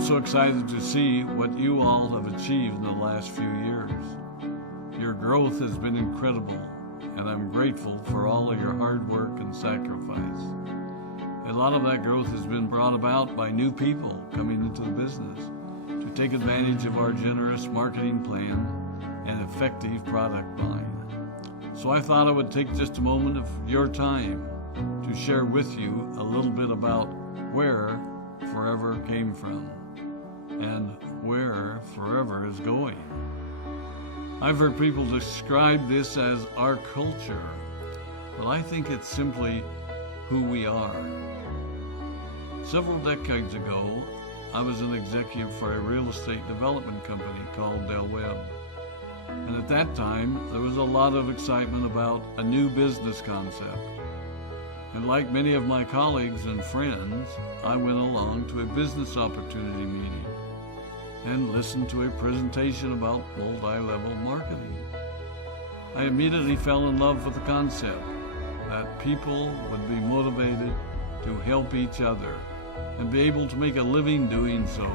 I'm so excited to see what you all have achieved in the last few years. Your growth has been incredible, and I'm grateful for all of your hard work and sacrifice. A lot of that growth has been brought about by new people coming into the business to take advantage of our generous marketing plan and effective product line. So I thought I would take just a moment of your time to share with you a little bit about where forever came from and where forever is going. I've heard people describe this as our culture, but I think it's simply who we are. Several decades ago, I was an executive for a real estate development company called Del Webb. And at that time, there was a lot of excitement about a new business concept. And like many of my colleagues and friends, I went along to a business opportunity meeting and listened to a presentation about multi-level marketing. I immediately fell in love with the concept that people would be motivated to help each other and be able to make a living doing so.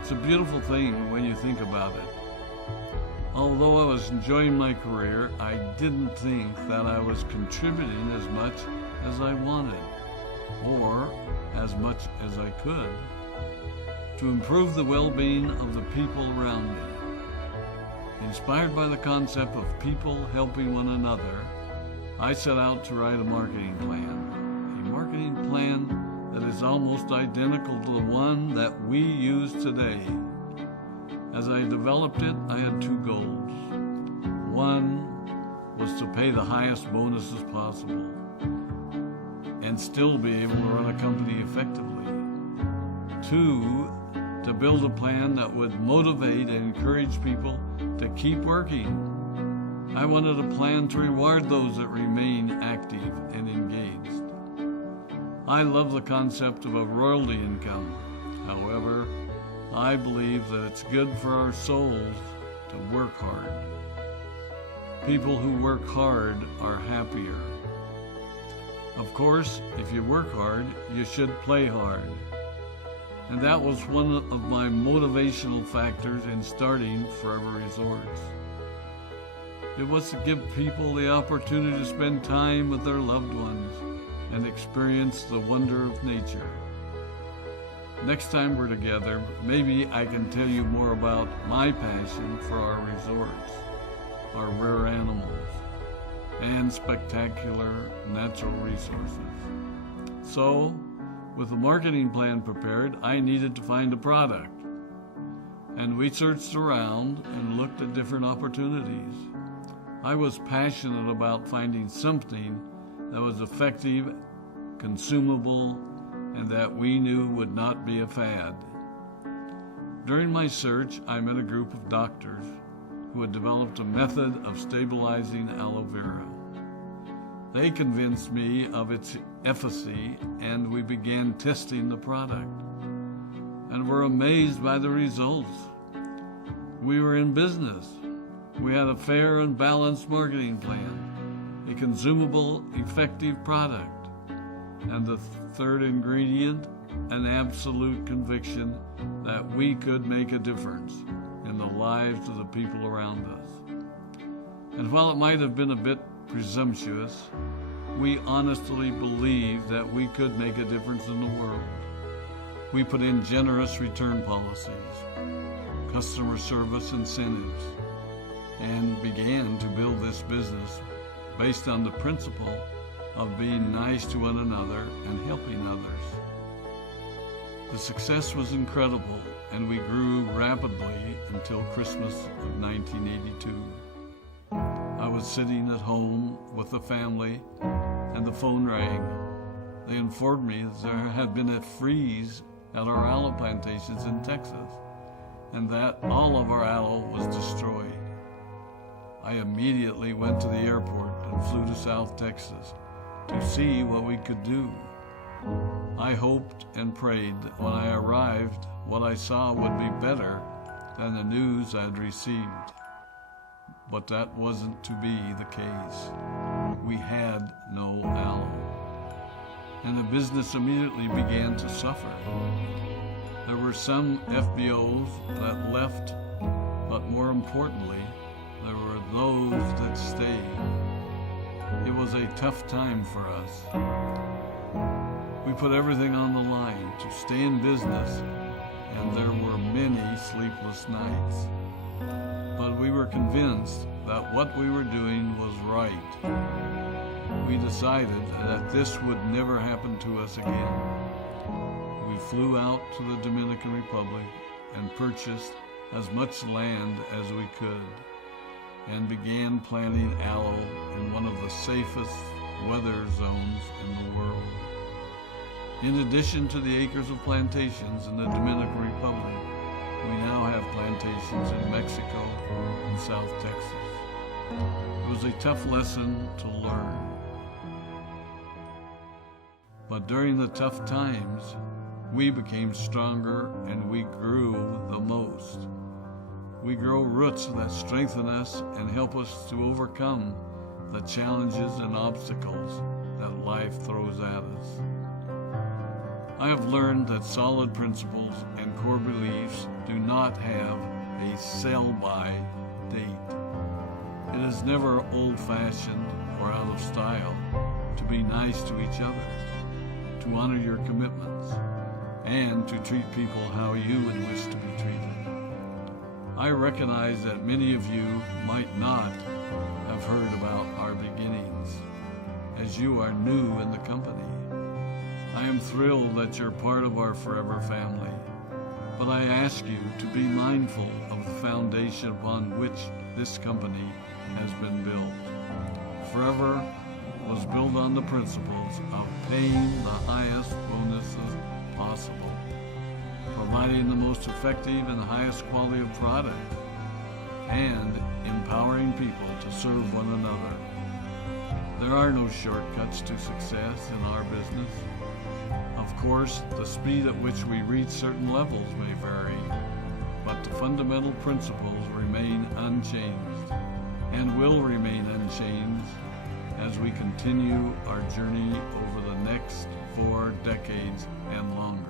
It's a beautiful thing when you think about it. Although I was enjoying my career, I didn't think that I was contributing as much as I wanted, or as much as I could, to improve the well-being of the people around me. Inspired by the concept of people helping one another, I set out to write a marketing plan that is almost identical to the one that we use today. As I developed it, I had two goals. One was to pay the highest bonuses possible and still be able to run a company effectively. Two, to build a plan that would motivate and encourage people to keep working. I wanted a plan to reward those that remain active and engaged. I love the concept of a royalty income. However, I believe that it's good for our souls to work hard. People who work hard are happier. Of course, if you work hard, you should play hard. And that was one of my motivational factors in starting Forever Resorts. It was to give people the opportunity to spend time with their loved ones and experience the wonder of nature. Next time we're together, maybe I can tell you more about my passion for our resorts, our rare animals, and spectacular natural resources. So, with the marketing plan prepared, I needed to find a product. And we searched around and looked at different opportunities. I was passionate about finding something that was effective, consumable, and that we knew would not be a fad. During my search, I met a group of doctors who had developed a method of stabilizing aloe vera. They convinced me of its efficacy, and we began testing the product, and were amazed by the results. We were in business. We had a fair and balanced marketing plan, a consumable, effective product, and the third ingredient, an absolute conviction that we could make a difference in the lives of the people around us. And while it might have been a bit presumptuous, we honestly believed that we could make a difference in the world. We put in generous return policies, customer service incentives, and began to build this business based on the principle of being nice to one another and helping others. The success was incredible, and we grew rapidly until Christmas of 1982. I was sitting at home with the family, and the phone rang. They informed me that there had been a freeze at our aloe plantations in Texas, and that all of our aloe was destroyed. I immediately went to the airport and flew to South Texas to see what we could do. I hoped and prayed that when I arrived, what I saw would be better than the news I'd received. But that wasn't to be the case. We had no aloe, and the business immediately began to suffer. There were some FBOs that left, but more importantly, there were those that stayed. It was a tough time for us. We put everything on the line to stay in business, and there were many sleepless nights. But we were convinced that what we were doing was right. We decided that this would never happen to us again. We flew out to the Dominican Republic and purchased as much land as we could, and began planting aloe in one of the safest weather zones in the world. In addition to the acres of plantations in the Dominican Republic, we now have plantations in Mexico and South Texas. It was a tough lesson to learn. But during the tough times, we became stronger and we grew the most. We grow roots that strengthen us and help us to overcome the challenges and obstacles that life throws at us. I have learned that solid principles and core beliefs do not have a sell-by date. It is never old-fashioned or out of style to be nice to each other, to honor your commitments, and to treat people how you would wish to be treated. I recognize that many of you might not have heard about our beginnings, as you are new in the company. I am thrilled that you're part of our forever family, but I ask you to be mindful of the foundation upon which this company has been built. Forever was built on the principles of paying the highest bonuses possible, providing the most effective and highest quality of product, and empowering people to serve one another. There are no shortcuts to success in our business. Of course, the speed at which we reach certain levels may vary, but the fundamental principles remain unchanged and will remain unchanged as we continue our journey over the next 4 decades and longer.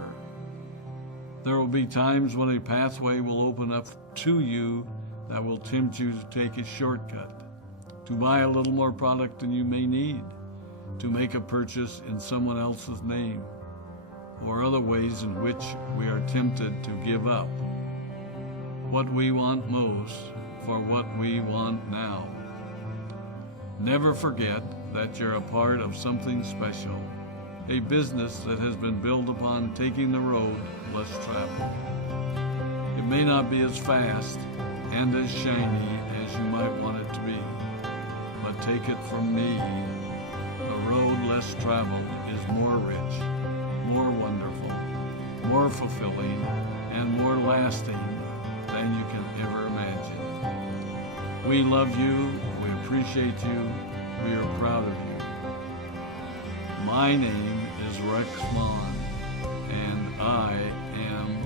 There will be times when a pathway will open up to you that will tempt you to take a shortcut, to buy a little more product than you may need, to make a purchase in someone else's name, or other ways in which we are tempted to give up what we want most for what we want now. Never forget that you're a part of something special, a business that has been built upon taking the road less traveled. It may not be as fast and as shiny as you might want it to be, but take it from me, the road less traveled is more rich, more wonderful, more fulfilling, and more lasting than you can ever imagine. We love you, we appreciate you, we are proud of you. My name is Rex Maughan, and I am